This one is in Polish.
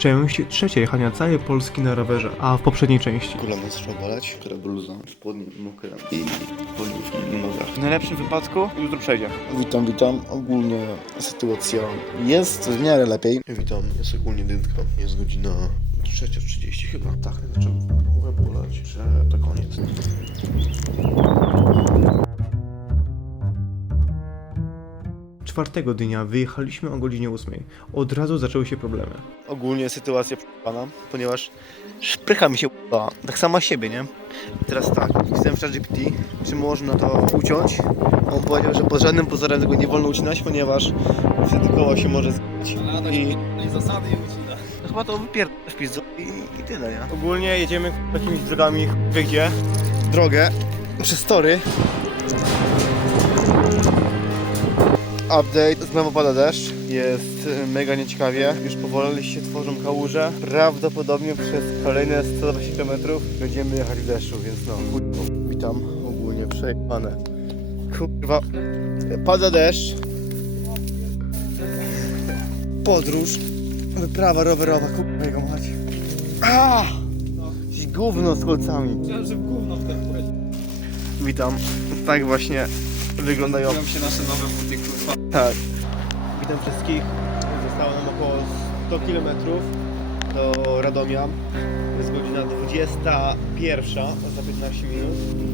Część trzecia jechania całej Polski na rowerze, a w poprzedniej części. Kolano zaczęło boleć, która bluza, spodnie mokre i na nogach. W najlepszym wypadku jutro przejdzie. Witam, witam. Ogólnie sytuacja jest w miarę lepiej. Witam, jest ogólnie dyntka. Jest godzina 3.30 chyba. Tak, zaczął boleć, że to koniec. Czwartego dnia wyjechaliśmy o godzinie 8. Od razu zaczęły się problemy. Ogólnie sytuacja pana, ponieważ szprycha mi się udała. Tak sama siebie, nie? I teraz tak, chcę w ChatGPT, czy można to uciąć. On powiedział, że pod żadnym pozorem tego nie wolno ucinać, ponieważ wtedy koło się może zgiąć. I I zasady ucina. no chyba to wypierdolę w pizdu i, i tyle, nie? Ogólnie jedziemy takimi drogami, wie gdzie. drogę przez tory. Update, znowu pada deszcz, jest y, mega nieciekawie, już powoli się tworzą kałuże. Prawdopodobnie przez kolejne 120 km będziemy jechać w deszczu, więc no, kurwa. Witam, ogólnie przejechane. Kurwa, pada deszcz. Podróż, wyprawa rowerowa, kurwa jego mać. Gówno z kolcami. Chciałem, że w gówno wtepłeś. Witam. Tak właśnie wyglądają. Kupiłem się nasze nowe buty, kurwa. Tak. Witam wszystkich. Zostało nam około 100 km do Radomia. Jest godzina 21 za 15 minut.